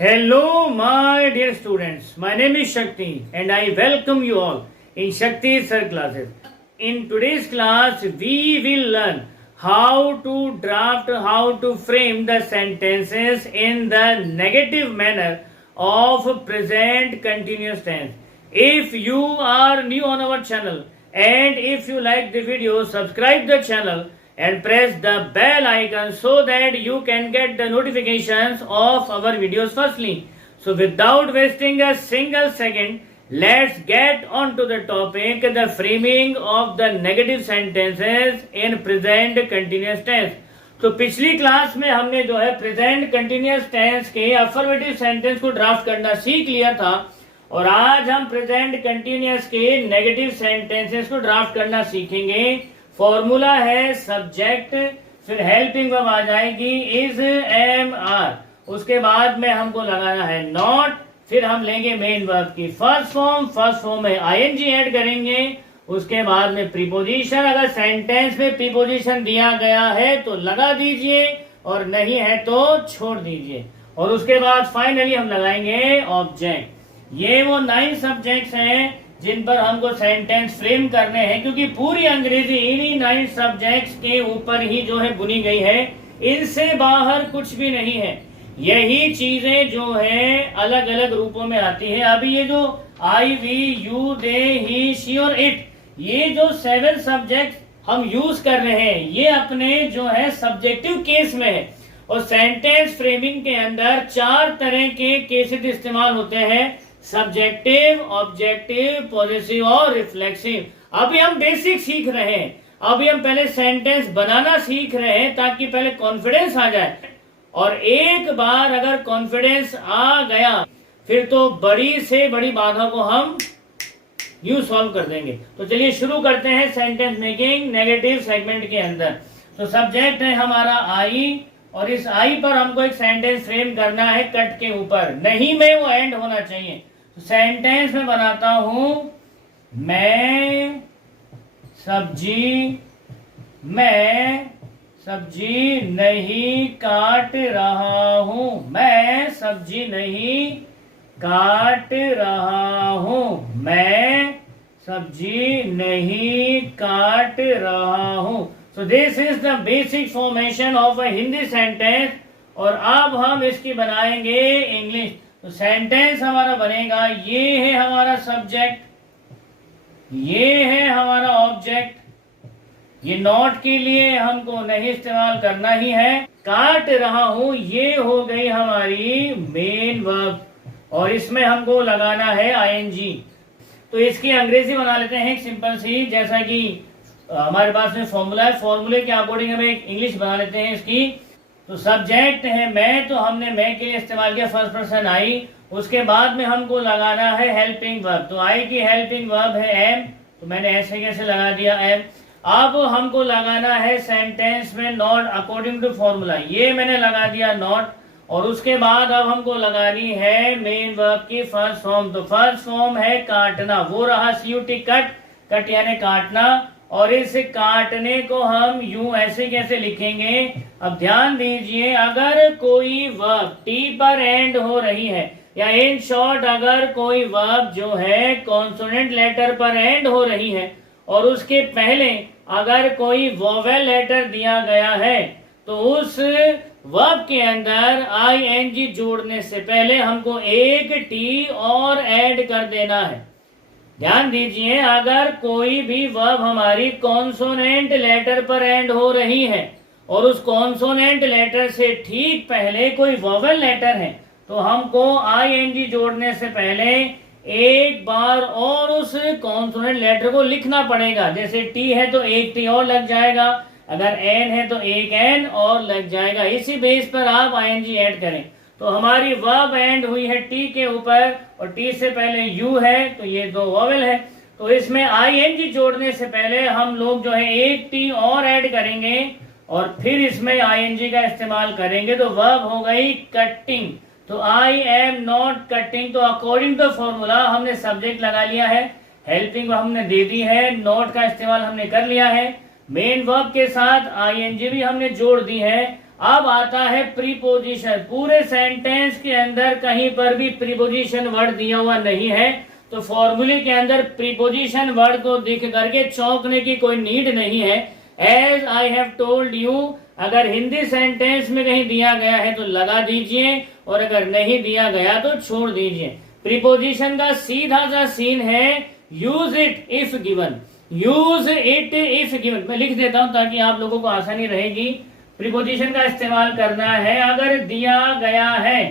Hello, my dear students. My name is Shakti and I welcome you all in Shakti Sir classes. In today's class, we will learn how to draft, how to frame the sentences in the negative manner of present continuous tense. If you are new on our channel and if you like the video, subscribe the channel and press the bell icon so that you can get the notifications of our videos firstly. So without wasting a single second, let's get on to the topic, the framing of the negative sentences in present continuous tense. तो पिछली class में हमने जो है present continuous tense के affirmative sentence को draft करना सीख लिया था और आज हम प्रेजेंट कंटिन्यूअस के नेगेटिव सेंटेंसेस को ड्राफ्ट करना सीखेंगे। फॉर्मूला है सब्जेक्ट, फिर हेल्पिंग वर्ब आ जाएगी इज, एम, आर, उसके बाद में हमको लगाना है नॉट, फिर हम लेंगे मेन वर्ब की फर्स्ट फॉर्म में आईएनजी ऐड करेंगे, उसके बाद में प्रीपोजिशन, अगर सेंटेंस में प्रीपोजिशन दिया गया है तो लगा दीजिए और नहीं है तो छोड़ दीजिए, और उसके बाद फाइनली हम लगाएंगे ऑब्जेक्ट। ये वो 9 सब्जेक्ट्स हैं जिन पर हमको सेंटेंस फ्रेम करने हैं, क्योंकि पूरी अंग्रेजी इन्हीं 9 सब्जेक्ट्स के ऊपर ही जो है बुनी गई है, इनसे बाहर कुछ भी नहीं है। यही चीजें जो है अलग अलग रूपों में आती है। अभी ये जो I, we, you, they, he, she और इट, ये जो 7 सब्जेक्ट हम यूज कर रहे हैं ये अपने जो है सब्जेक्टिव केस में है, और सेंटेंस फ्रेमिंग के अंदर 4 तरह के केसेस इस्तेमाल होते हैं, सब्जेक्टिव, ऑब्जेक्टिव, पॉजिटिव और रिफ्लेक्सिव। अभी हम बेसिक सीख रहे हैं, अभी हम पहले सेंटेंस बनाना सीख रहे हैं ताकि पहले कॉन्फिडेंस आ जाए, और एक बार अगर कॉन्फिडेंस आ गया फिर तो बड़ी से बड़ी बाधा को हम यूं सॉल्व कर देंगे। तो चलिए शुरू करते हैं सेंटेंस मेकिंग नेगेटिव सेगमेंट के अंदर। तो सब्जेक्ट है हमारा आई, और इस आई पर हमको एक सेंटेंस फ्रेम करना है कट के ऊपर, नहीं में वो एंड होना चाहिए। तो सेंटेंस में बनाता हूं, मैं सब्जी नहीं काट रहा हूं, मैं सब्जी नहीं काट रहा हूं, मैं सब्जी नहीं काट रहा हूं। So this is the basic formation of a Hindi sentence, और अब हम इसकी बनाएंगे इंग्लिश। तो सेंटेंस हमारा बनेगा, ये है हमारा सब्जेक्ट, ये है हमारा ऑब्जेक्ट, ये नॉट के लिए हमको नहीं इस्तेमाल करना ही है, काट रहा हूं ये हो गई हमारी मेन वर्ब, और इसमें हमको लगाना है आईएनजी। तो इसकी अंग्रेजी बना लेते हैं एक सिंपल सी, जैसा कि हमारे पास में फॉर्मूला है, फॉर्मूले के अकॉर्डिंग हम एक इंग्लिश बना लेते हैं इसकी। तो सब्जेक्ट है मैं, तो हमने मैं के लिए इस्तेमाल किया फर्स्ट पर्सन आई, उसके बाद में हमको लगाना है हेल्पिंग वर्ब। तो आई की हेल्पिंग वर्ब है एम, तो मैंने ऐसे कैसे लगा दिया एम। अब हमको लगाना है सेंटेंस में नॉट अकॉर्डिंग टू फॉर्मूला, ये मैंने लगा दिया नॉट, और उसके बाद अब हमको लगानी है मेन वर्ब की फर्स्ट फॉर्म। तो फर्स्ट फॉर्म है काटना, वो रहा CUT कट, कट यानी काटना, और इस काटने को हम यूं ऐसे कैसे लिखेंगे। अब ध्यान दीजिए, अगर कोई वर्ब टी पर एंड हो रही है, या इन शॉर्ट अगर कोई वर्ब जो है कॉन्सोनेंट लेटर पर एंड हो रही है, और उसके पहले अगर कोई वोवेल लेटर दिया गया है, तो उस वर्ब के अंदर आईएनजी जोड़ने से पहले हमको एक टी और ऐड कर देना है। ध्यान दीजिए, अगर कोई भी वर्ब हमारी कॉन्सोनेंट लेटर पर एंड हो रही है और उस कॉन्सोनेंट लेटर से ठीक पहले कोई वोवेल लेटर है, तो हमको आईएनजी जोड़ने से पहले एक बार और उस कॉन्सोनेंट लेटर को लिखना पड़ेगा। जैसे टी है तो एक टी और लग जाएगा, अगर एन है तो एक एन और लग जाएगा, इसी बेस पर आप आईएनजी ऐड करें। तो हमारी वर्ब एंड हुई है टी के ऊपर, और टी से पहले यू है, तो ये 2 वोवेल है, तो इसमें आईएनजी जोड़ने से पहले हम लोग जो है एक टी और ऐड करेंगे और फिर इसमें आईएनजी का इस्तेमाल करेंगे। तो वर्ब हो गई कटिंग, तो आई एम नॉट कटिंग। तो अकॉर्डिंग टू फॉर्मूला हमने सब्जेक्ट लगा लिया है, हेल्पिंग हमने दे दी है, नॉट का इस्तेमाल हमने कर लिया है, मेन वर्ब के साथ आईएनजी भी हमने जोड़ दी है। अब आता है प्रीपोजिशन। पूरे सेंटेंस के अंदर कहीं पर भी प्रीपोजिशन वर्ड दिया हुआ नहीं है, तो फॉर्मूले के अंदर प्रीपोजिशन वर्ड को देख करके चौंकने की कोई नीड नहीं है। As I have told you, अगर हिंदी सेंटेंस में कहीं दिया गया है तो लगा दीजिए, और अगर नहीं दिया गया तो छोड़ दीजिए। प्रीपोजिशन का सीधा सा सीन है use it if given. Use it if given, मैं लिख देता हूं ताकि आप लोगों को आसानी रहेगी। प्रीपोजिशन का इस्तेमाल करना है अगर दिया गया है,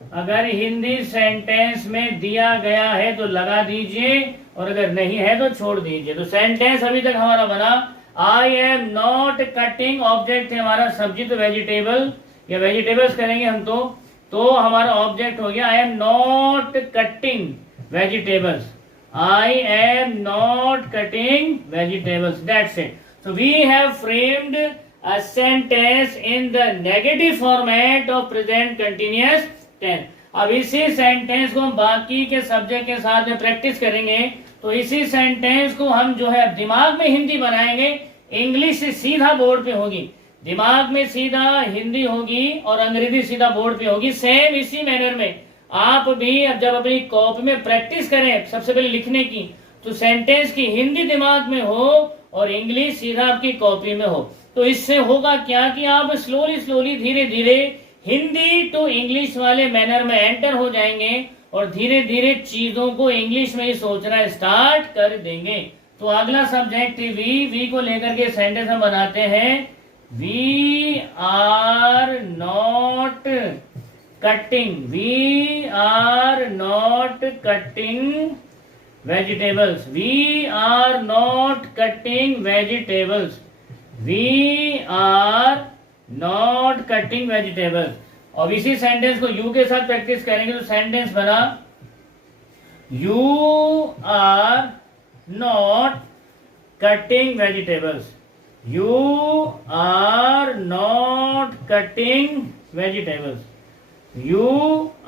अगर हिंदी सेंटेंस में दिया गया है तो लगा दीजिए, और अगर नहीं है तो छोड़ दीजिए। तो सेंटेंस अभी तक हमारा बना, I am not cutting, object है हमारा सब्जी तो वेजिटेबल या वेजिटेबल्स करेंगे हम, तो हमारा ऑब्जेक्ट हो गया आई am not cutting vegetables, I am not cutting vegetables, that's it. So we have framed a sentence in the negative format of present continuous tense. अब इसी सेंटेंस को हम बाकी के सब्जेक्ट के साथ में प्रैक्टिस करेंगे, तो इसी सेंटेंस को हम जो है दिमाग में हिंदी बनाएंगे, इंग्लिश से सीधा बोर्ड पे होगी, दिमाग में सीधा हिंदी होगी और अंग्रेजी सीधा बोर्ड पे होगी। सेम इसी मैनर में आप भी अब जब अपनी कॉपी में प्रैक्टिस करें सबसे पहले लिखने की, तो सेंटेंस की हिंदी दिमाग में हो और इंग्लिश सीधा आपकी कॉपी में हो। तो इससे होगा क्या कि आप स्लोली धीरे धीरे हिंदी टू इंग्लिश वाले मैनर में एंटर हो जाएंगे और धीरे धीरे चीजों को इंग्लिश में ही सोचना स्टार्ट कर देंगे। तो अगला सब्जेक्ट वी को लेकर के सेंटेंस हम बनाते हैं। We are not cutting, we are not cutting vegetables, we are not cutting vegetables, we are not cutting vegetables। और इसी सेंटेंस को यू के साथ प्रैक्टिस करेंगे तो सेंटेंस बना, you are not cutting vegetables, you are not cutting vegetables, you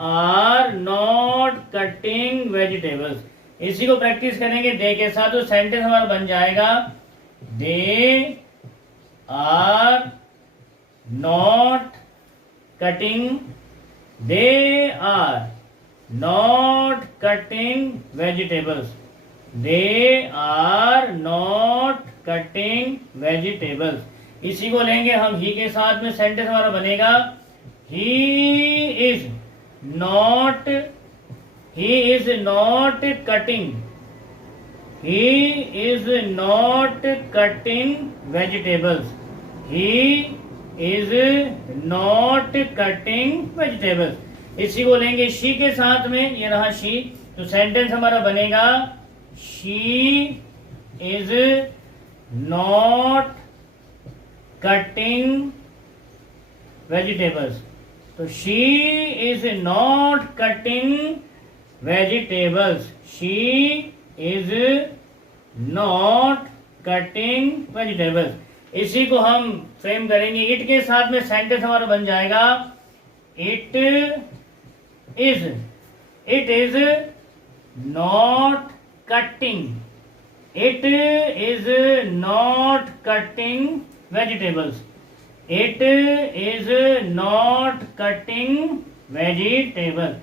are not cutting vegetables. इसी को प्रैक्टिस करेंगे दे के साथ, तो सेंटेंस हमारा बन जाएगा, they are not cutting, they are not cutting vegetables, they are not cutting vegetables. इसी को लेंगे हम ही के साथ में, सेंटेंस हमारा बनेगा, ही is not, he is not cutting, he is not cutting vegetables, he is not cutting vegetables। इसी को लेंगे शी के साथ में, ये रहा शी, तो सेंटेंस हमारा बनेगा, she is not cutting vegetables, तो she is not cutting vegetables, she is not cutting vegetables। इसी को हम फ्रेम करेंगे इट के साथ में, सेंटेंस हमारा बन जाएगा, it is not cutting, it is not cutting vegetables, it is not cutting vegetable.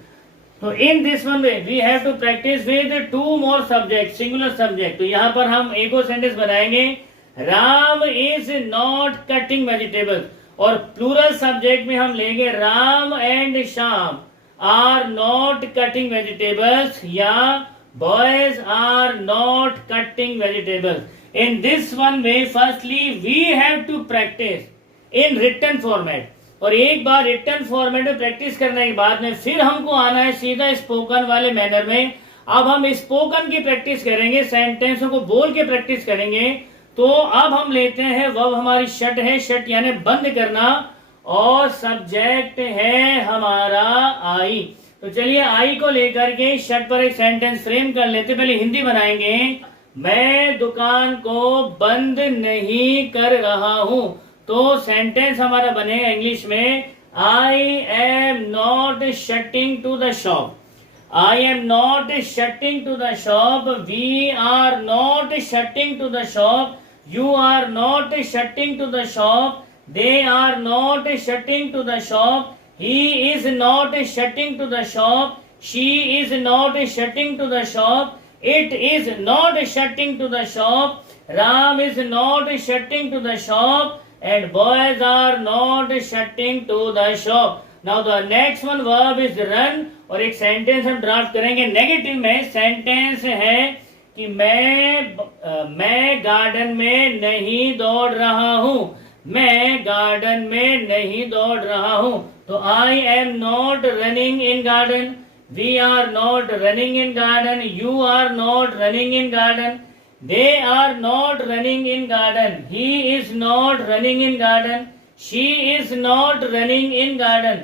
तो in this one way we have to practise with two more subject, singular subject. तो यहाँ पर हम एक और सेंटेंस बनाएंगे, Ram is not cutting vegetables, और plural subject में हम लेंगे, Ram and Shyam are not cutting vegetables, या boys are not cutting vegetables. In this one way firstly we have to practise in written format, और एक बार रिटन फॉर्मेट में प्रैक्टिस करने के बाद में फिर हमको आना है सीधा स्पोकन वाले मैनर में। अब हम स्पोकन की प्रैक्टिस करेंगे, सेंटेंसों को बोल के प्रैक्टिस करेंगे। तो अब हम लेते हैं वर्ब, हमारी शट है, शट यानी बंद करना, और सब्जेक्ट है हमारा आई। तो चलिए आई को लेकर के शट पर एक सेंटेंस फ्रेम कर लेते। पहले हिंदी बनाएंगे, मैं दुकान को बंद नहीं कर रहा हूं। तो सेंटेंस हमारा बनेगा इंग्लिश में, I am not shutting to the shop, I am not shutting to the shop, we are not shutting to the shop, you are not shutting to the shop, They are not shutting to the shop. He is not shutting to the shop. She is not shutting to the shop. It is not shutting to the shop. Ram is not shutting to the shop. And boys are not shutting to the shop. Now the next one verb is run. और एक sentence हम draft करेंगे negative में. Sentence है कि मैं garden में नहीं दौड़ रहा हूं. मैं गार्डन में नहीं दौड़ रहा हूं. तो I am not running in garden. We are not running in garden. You are not running in garden. They are not running in garden. He is not running in garden. She is not running in garden.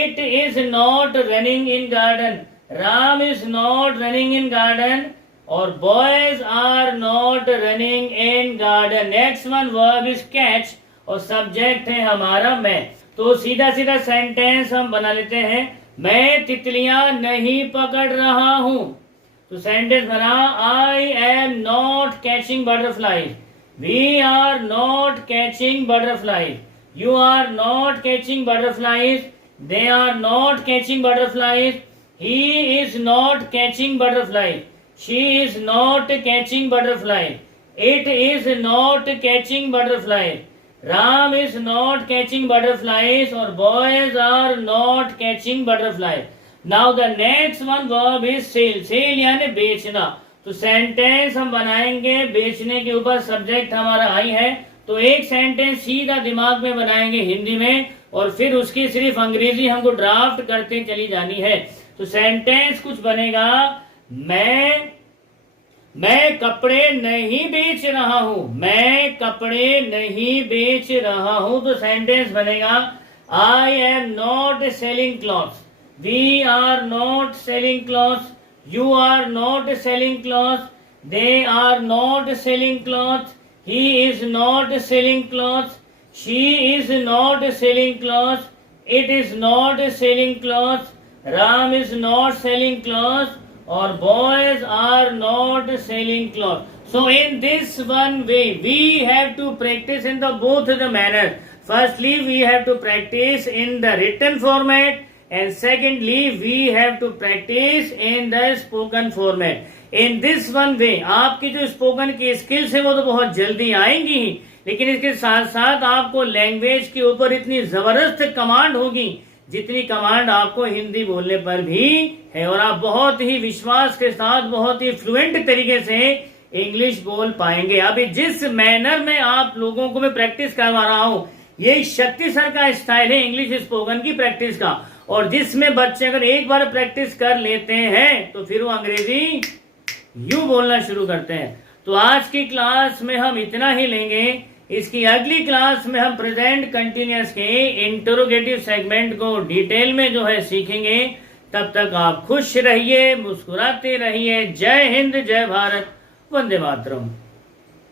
It is not running in garden. Ram is not running in garden. Or boys are not running in garden. Next one verb is catch. और subject है हमारा मैं. तो सीधा सीधा sentence हम बना लेते हैं. मैं तितलियां नहीं पकड़ रहा हूं. तो सेंटेंस बना I am not catching butterflies. We are not catching butterflies. You are not catching butterflies. They are not catching butterflies. He is not catching butterflies. She is not catching butterflies. It is not catching butterflies. Ram is not catching butterflies. और boys are not catching butterflies. Now the next one verb is sell. Sell यानी बेचना. तो sentence हम बनाएंगे बेचने के ऊपर. Subject हमारा आई है. तो एक सेंटेंस सीधा दिमाग में बनाएंगे हिंदी में और फिर उसकी सिर्फ अंग्रेजी हमको ड्राफ्ट करते चली जानी है. तो सेंटेंस कुछ बनेगा. मैं कपड़े नहीं बेच रहा हूं. मैं कपड़े नहीं बेच रहा हूं. तो सेंटेंस बनेगा आई am not selling clothes. We are not selling clothes. You are not selling clothes. They are not selling clothes. He is not selling clothes. She is not selling clothes. It is not selling clothes. Ram is not selling clothes. Or boys are not selling clothes. So in this one way, we have to practice in the both the manners. Firstly, we have to practice in the written format. And secondly, we have to practice in the spoken format. In this one way, आपकी जो spoken की skills है वो तो बहुत जल्दी आएंगी ही, लेकिन इसके साथ साथ आपको लैंग्वेज के ऊपर इतनी जबरदस्त कमांड होगी जितनी कमांड आपको हिंदी बोलने पर भी है. और आप बहुत ही विश्वास के साथ बहुत ही फ्लुएंट तरीके से इंग्लिश बोल पाएंगे. अभी जिस मैनर में आप लोगों को मैं प्रैक्टिस करवा रहा हूँ, ये शक्ति सर का स्टाइल है इंग्लिश स्पोकन की प्रैक्टिस का. और जिसमें बच्चे अगर एक बार प्रैक्टिस कर लेते हैं तो फिर वो अंग्रेजी यूं बोलना शुरू करते हैं. तो आज की क्लास में हम इतना ही लेंगे. इसकी अगली क्लास में हम प्रेजेंट कंटिन्यूअस के इंटरोगेटिव सेगमेंट को डिटेल में जो है सीखेंगे. तब तक आप खुश रहिए, मुस्कुराते रहिए. जय हिंद, जय भारत, वंदे मातरम.